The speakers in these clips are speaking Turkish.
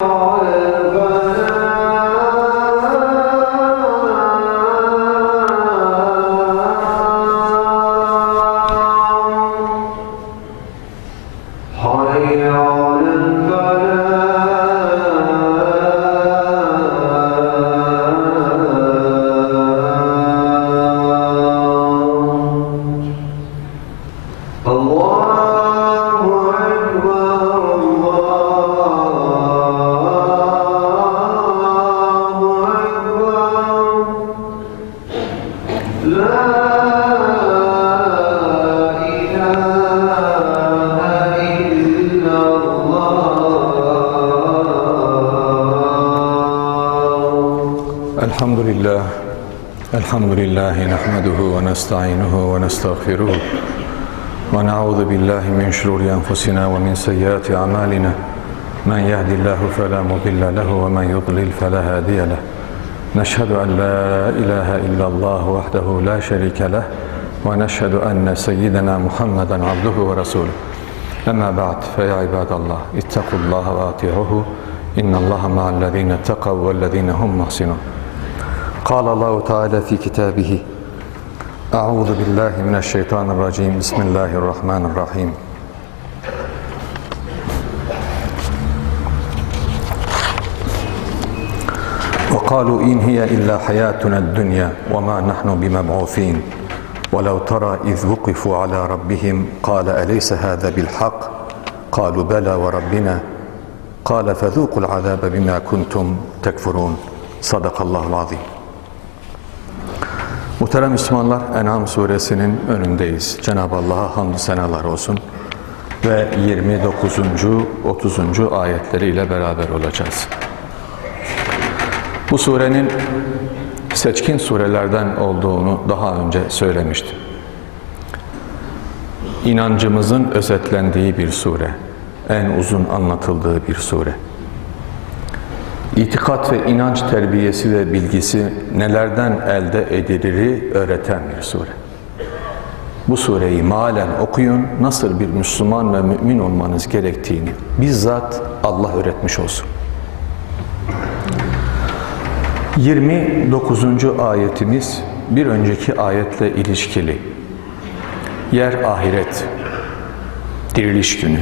아 الحمد لله نحمده ونستعينه ونستغفره ونعوذ بالله من شرور أنفسنا ومن سيئات أعمالنا من يهد الله فلا مضل له ومن يضلل فلا هادي له نشهد أن لا إله إلا الله وحده لا شريك له ونشهد أن سيدنا محمدا عبده ورسوله أما بعد فيا عباد الله اتقوا الله وأطيعوه إن الله مع الذين اتقوا والذين هم محسنون قال الله تعالى في كتابه أعوذ بالله من الشيطان الرجيم بسم الله الرحمن الرحيم وقالوا إن هي إلا حياتنا الدنيا وما نحن بمبعوثين ولو ترى إذ وقفوا على ربهم قال أليس هذا بالحق قالوا بلى وربنا قال فذوقوا العذاب بما كنتم tekfurun. Sadakallahu azim. Muhterem Müslümanlar, En'am suresinin önündeyiz. Cenab-ı Allah'a hamdü senalar olsun. Ve 29. 30. ayetleriyle beraber olacağız. Bu surenin seçkin surelerden olduğunu daha önce söylemiştim. İnancımızın özetlendiği bir sure, en uzun anlatıldığı bir sure. İtikat ve inanç terbiyesi ve bilgisi nelerden elde ediliri öğreten bir sure. Bu sureyi malen okuyun, nasıl bir Müslüman ve mümin olmanız gerektiğini bizzat Allah öğretmiş olsun. 29. ayetimiz bir önceki ayetle ilişkili. Yer ahiret, diriliş günü.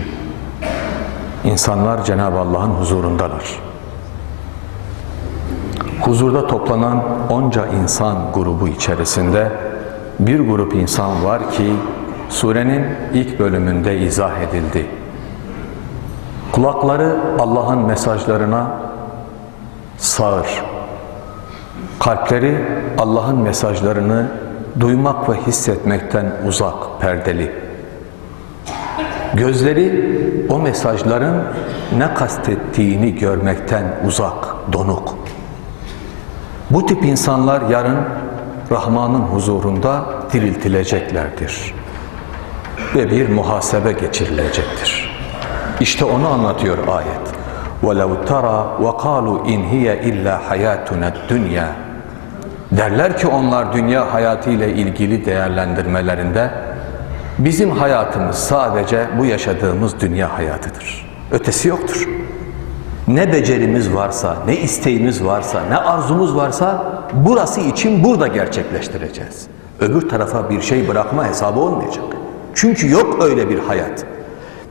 İnsanlar Cenab-ı Allah'ın huzurundalar. Huzurda toplanan onca insan grubu içerisinde bir grup insan var ki surenin ilk bölümünde izah edildi. Kulakları Allah'ın mesajlarına sağır. Kalpleri Allah'ın mesajlarını duymak ve hissetmekten uzak, perdeli. Gözleri o mesajların ne kastettiğini görmekten uzak, donuk. Bu tip insanlar yarın Rahman'ın huzurunda diriltileceklerdir. Ve bir muhasebe geçirilecektir. İşte onu anlatıyor ayet. وَلَوْ تَرَى وَقَالُوا اِنْ هِيَ اِلَّا حَيَاتُنَا الدُّنْيَا Derler ki onlar dünya hayatı ile ilgili değerlendirmelerinde bizim hayatımız sadece bu yaşadığımız dünya hayatıdır. Ötesi yoktur. Ne becerimiz varsa, ne isteğimiz varsa, ne arzumuz varsa burası için burada gerçekleştireceğiz. Öbür tarafa bir şey bırakma hesabı olmayacak. Çünkü yok öyle bir hayat.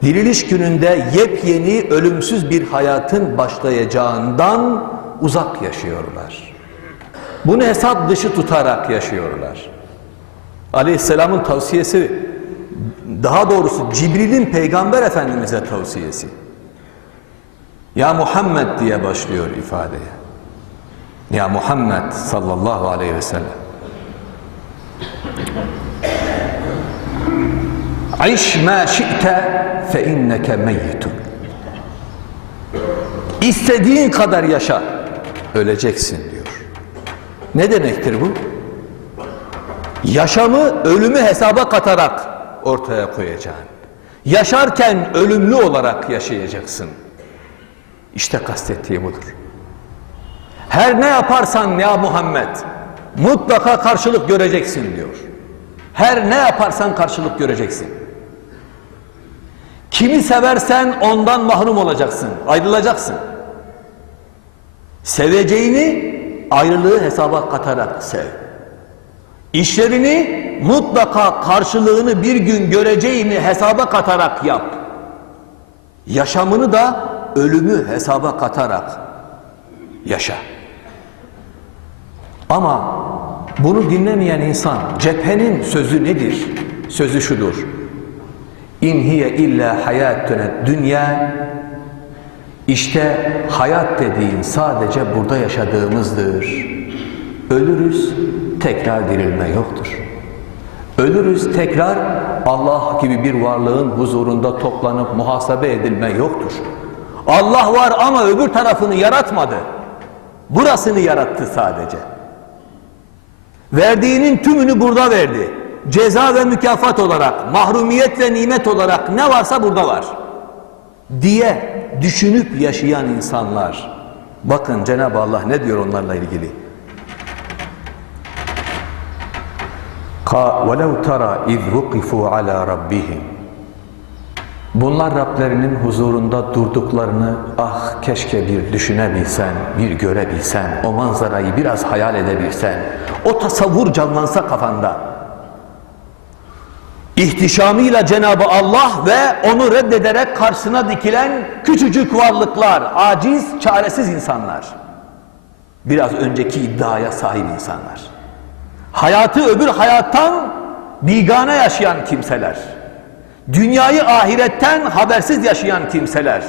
Diriliş gününde yepyeni ölümsüz bir hayatın başlayacağından uzak yaşıyorlar. Bunu hesap dışı tutarak yaşıyorlar. Aleyhisselamın tavsiyesi, daha doğrusu Cibril'in Peygamber Efendimiz'e tavsiyesi. Ya Muhammed diye başlıyor ifadeye. Ya Muhammed sallallahu aleyhi ve sellem. İş ma şi'te fe inneke meyyitun. İstediğin kadar yaşa. Öleceksin diyor. Ne demektir bu? Yaşamı ölümü hesaba katarak ortaya koyacaksın. Yaşarken ölümlü olarak yaşayacaksın. İşte kastettiği budur. Her ne yaparsan ya Muhammed mutlaka karşılık göreceksin diyor. Her ne yaparsan karşılık göreceksin. Kimi seversen ondan mahrum olacaksın, ayrılacaksın. Seveceğini ayrılığı hesaba katarak sev. İşlerini mutlaka karşılığını bir gün göreceğini hesaba katarak yap. Yaşamını da ölümü hesaba katarak yaşa. Ama bunu dinlemeyen insan cephenin sözü nedir? Sözü şudur. İn hiye illa hayatüne dünya işte hayat dediğin sadece burada yaşadığımızdır. Ölürüz, tekrar dirilme yoktur. Ölürüz, tekrar Allah gibi bir varlığın huzurunda toplanıp muhasebe edilme yoktur. Allah var ama öbür tarafını yaratmadı. Burasını yarattı sadece. Verdiğinin tümünü burada verdi. Ceza ve mükafat olarak, mahrumiyet ve nimet olarak ne varsa burada var. Diye düşünüp yaşayan insanlar. Bakın Cenab-ı Allah ne diyor onlarla ilgili. وَلَوْ تَرَى اِذْ وُقِفُوا عَلَى رَبِّهِمْ Bunlar Rablerinin huzurunda durduklarını ah keşke bir düşünebilsen, bir görebilsen, o manzarayı biraz hayal edebilsen, o tasavvur canlansa kafanda. İhtişamıyla Cenabı Allah ve onu reddederek karşısına dikilen küçücük varlıklar, aciz, çaresiz insanlar. Biraz önceki iddiaya sahip insanlar. Hayatı öbür hayattan bigane yaşayan kimseler. Dünyayı ahiretten habersiz yaşayan kimseler.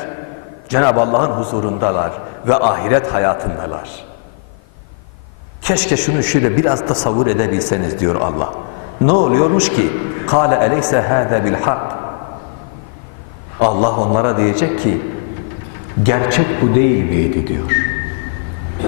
Cenab-ı Allah'ın huzurundalar ve ahiret hayatındalar. Keşke şunu şöyle biraz tasavvur edebilseniz diyor Allah. Ne oluyormuş ki? Kale eleyse hâze bil hak. Allah onlara diyecek ki gerçek bu değil miydi diyor.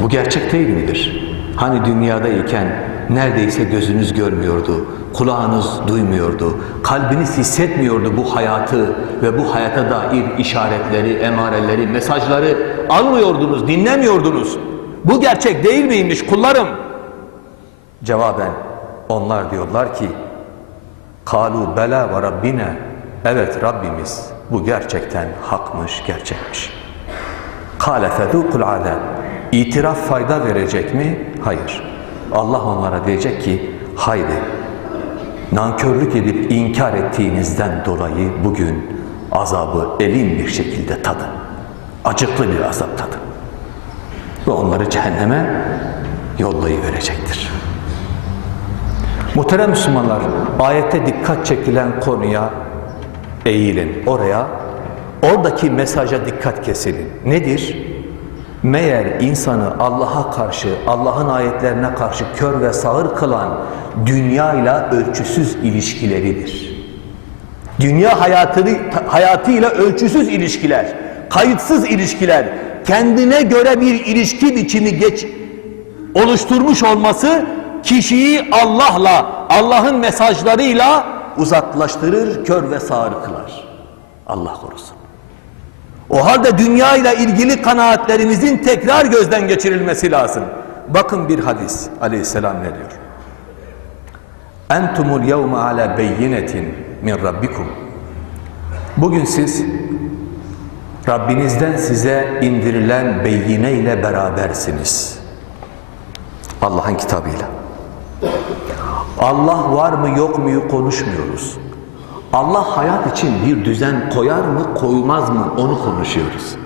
Bu gerçek değil midir? Hani dünyadayken neredeyse gözünüz görmüyordu, kulağınız duymuyordu, kalbiniz hissetmiyordu bu hayatı ve bu hayata dair işaretleri, emareleri, mesajları almıyordunuz, dinlemiyordunuz. Bu gerçek değil miymiş kullarım? Cevaben onlar diyorlar ki kalu bela ve rabbine evet Rabbimiz bu gerçekten hakmış, gerçekmiş. Kale fedukul azab. İtiraf fayda verecek mi? Hayır. Allah onlara diyecek ki haydi nankörlük edip inkar ettiğinizden dolayı bugün azabı elin bir şekilde tadın. Acıklı bir azap tadın. Ve onları cehenneme yollayıverecektir. Muhterem Müslümanlar, ayette dikkat çekilen konuya eğilin. Oraya, oradaki mesaja dikkat kesilin. Nedir? Meğer insanı Allah'a karşı, Allah'ın ayetlerine karşı kör ve sağır kılan dünyayla ölçüsüz ilişkileridir. Dünya hayatını, hayatıyla ölçüsüz ilişkiler, kayıtsız ilişkiler, kendine göre bir ilişki biçimi geç, oluşturmuş olması kişiyi Allah'la, Allah'ın mesajlarıyla uzaklaştırır, kör ve sağır kılar. Allah korusun. O halde dünya ile ilgili kanaatlerimizin tekrar gözden geçirilmesi lazım. Bakın bir hadis aleyhisselam ne diyor? Entumul yevme ala beyinetin min rabbikum. Bugün siz Rabbinizden size indirilen beyine ile berabersiniz. Allah'ın kitabıyla. Allah var mı yok muyu konuşmuyoruz. Allah hayat için bir düzen koyar mı koymaz mı onu konuşuyoruz.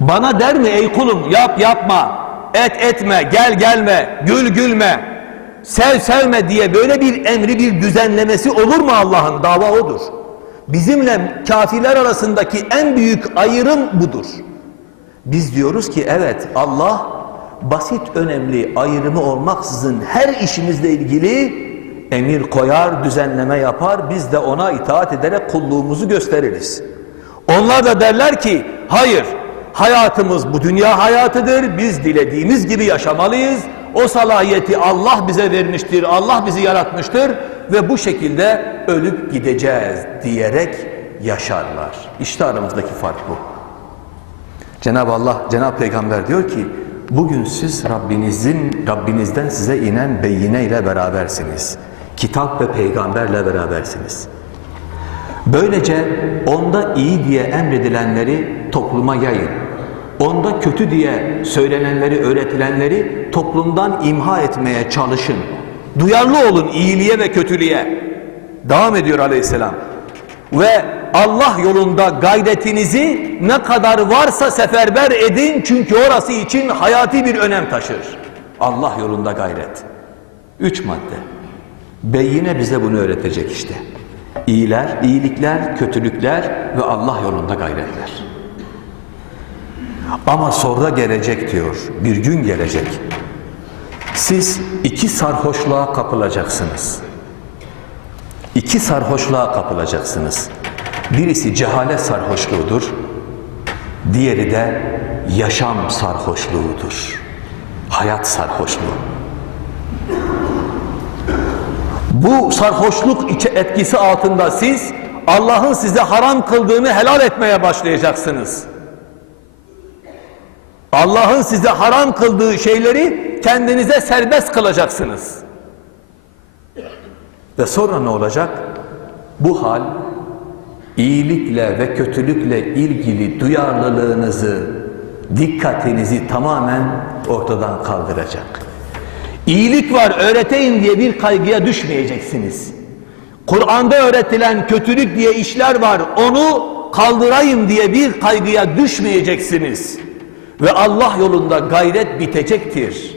Bana der mi ey kulum yap yapma, et etme, gel gelme, gül gülme, sev sevme diye böyle bir emri bir düzenlemesi olur mu Allah'ın? Dava odur. Bizimle kafirler arasındaki en büyük ayrım budur. Biz diyoruz ki evet Allah basit önemli ayrımı olmaksızın her işimizle ilgili emir koyar, düzenleme yapar, biz de ona itaat ederek kulluğumuzu gösteririz. Onlar da derler ki, hayır, hayatımız bu dünya hayatıdır, biz dilediğimiz gibi yaşamalıyız, o salahiyeti Allah bize vermiştir, Allah bizi yaratmıştır ve bu şekilde ölüp gideceğiz diyerek yaşarlar. İşte aramızdaki fark bu. Cenab-ı Allah, Cenab-ı Peygamber diyor ki, bugün siz Rabbinizin, Rabbinizden size inen beyine ile berabersiniz kitap ve peygamberle berabersiniz. Böylece onda iyi diye emredilenleri topluma yayın. onda kötü diye söylenenleri, öğretilenleri toplumdan imha etmeye çalışın. Duyarlı olun iyiliğe ve kötülüğe. Devam ediyor aleyhisselam. Ve Allah yolunda gayretinizi ne kadar varsa seferber edin çünkü orası için hayati bir önem taşır. Allah yolunda gayret. Üç madde. Beyine bize bunu öğretecek işte. İyiler, iyilikler, kötülükler ve Allah yolunda gayretler. Ama sonra gelecek diyor, bir gün gelecek. Siz iki sarhoşluğa kapılacaksınız. İki sarhoşluğa kapılacaksınız. Birisi cehalet sarhoşluğudur, diğeri de yaşam sarhoşluğudur. Hayat sarhoşluğu. Bu sarhoşluk içi etkisi altında siz Allah'ın size haram kıldığını helal etmeye başlayacaksınız. Allah'ın size haram kıldığı şeyleri kendinize serbest kılacaksınız. Ve sonra ne olacak? Bu hal iyilikle ve kötülükle ilgili duyarlılığınızı, dikkatinizi tamamen ortadan kaldıracak. İyilik var öğreteyim diye bir kaygıya düşmeyeceksiniz. Kur'an'da öğretilen kötülük diye işler var onu kaldırayım diye bir kaygıya düşmeyeceksiniz. Ve Allah yolunda gayret bitecektir.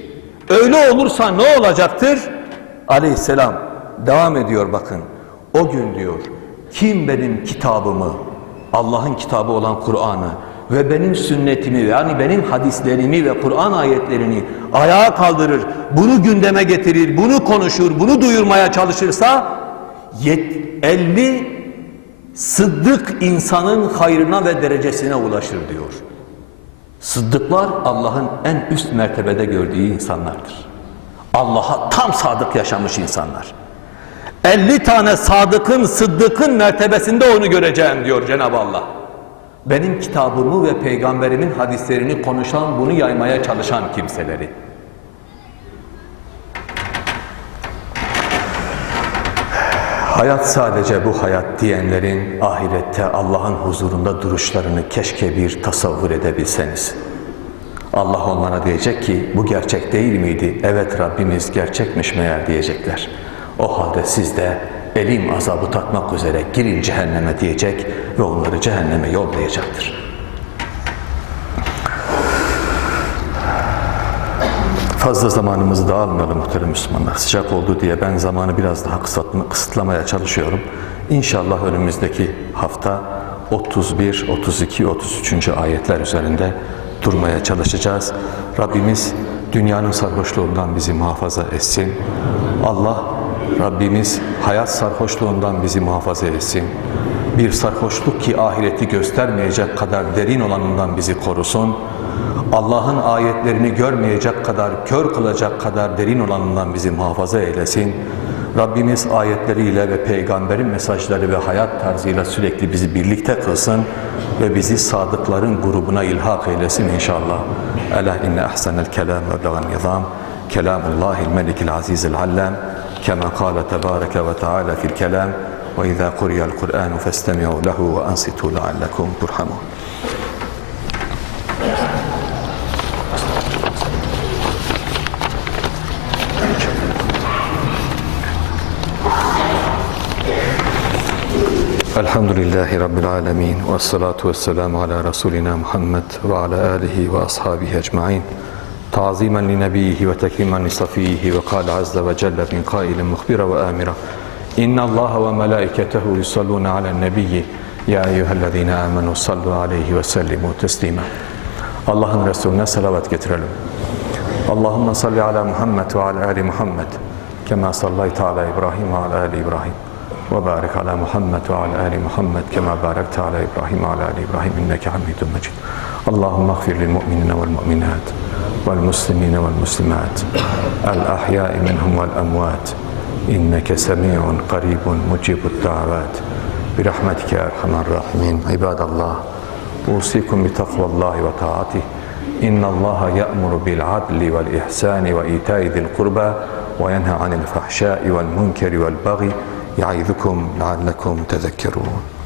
Öyle olursa ne olacaktır? Aleyhisselam devam ediyor bakın. O gün diyor kim benim kitabımı Allah'ın kitabı olan Kur'an'ı ve benim sünnetimi yani benim hadislerimi ve Kur'an ayetlerini ayağa kaldırır, bunu gündeme getirir, bunu konuşur, bunu duyurmaya çalışırsa 50 sıddık insanın hayrına ve derecesine ulaşır diyor. Sıddıklar Allah'ın en üst mertebede gördüğü insanlardır. Allah'a tam sadık yaşamış insanlar. 50 tane sadıkın, sıddıkın mertebesinde onu göreceğim diyor Cenab-ı Allah. Benim kitabımı ve peygamberimin hadislerini konuşan, bunu yaymaya çalışan kimseleri. Hayat sadece bu hayat diyenlerin ahirette Allah'ın huzurunda duruşlarını keşke bir tasavvur edebilseniz. Allah onlara diyecek ki bu gerçek değil miydi? Evet Rabbimiz gerçekmiş meğer diyecekler. O halde siz de elim azabı tatmak üzere girin cehenneme diyecek ve onları cehenneme yollayacaktır. Fazla zamanımızı da almayalım muhterem Müslümanlar. Sıcak oldu diye ben zamanı biraz daha kısıtlamaya çalışıyorum. İnşallah önümüzdeki hafta 31, 32, 33. ayetler üzerinde durmaya çalışacağız. Rabbimiz dünyanın sarhoşluğundan bizi muhafaza etsin. Allah Rabbimiz hayat sarhoşluğundan bizi muhafaza etsin. Bir sarhoşluk ki ahireti göstermeyecek kadar derin olanından bizi korusun. Allah'ın ayetlerini görmeyecek kadar, kör kılacak kadar derin olanından bizi muhafaza eylesin. Rabbimiz ayetleriyle ve peygamberin mesajları ve hayat tarzıyla sürekli bizi birlikte kılsın ve bizi sadıkların grubuna ilhak eylesin inşallah. Ela inne ahsenel kelam ve began nizam. Kelamullahil melikil azizil allam. كما قال تبارك وتعالى في الكلام وإذا قرئ القرآن فاستمعوا له وأنصتوا لعلكم ترحمون. الحمد لله رب العالمين والصلاة والسلام على رسولنا محمد وعلى آله وأصحابه أجمعين. تعظيما لنبيه وتكريما لصفيه وقال عز وجل من قائل مخبرا وآمرا إن الله وملائكته يصلون على النبي يا أيها الذين آمنوا صلوا عليه وسلموا تسليما Allah'ın Resulüne salavat getirelim. Allahümme salli ala Muhammed ve ala Ali Muhammed kema sallayta ala İbrahim ve ala Ali İbrahim ve barik ala Muhammed ve ala Ali Muhammed kema barakta ala İbrahim ve ala Ali İbrahim inneke hamidun mecid. Allahümme agfir lil mu'minine vel mu'minat والمسلمين والمسلمات. الأحياء منهم والأموات. إنك سميع قريب مجيب الدعوات. برحمتك يا أرحم الراحمين. عباد الله أوصيكم بتقوى الله وطاعته. إن الله يأمر بالعدل والإحسان وإيتاء ذي القربى وينهى عن الفحشاء والمنكر والبغي. يعظكم لعلكم تذكرون.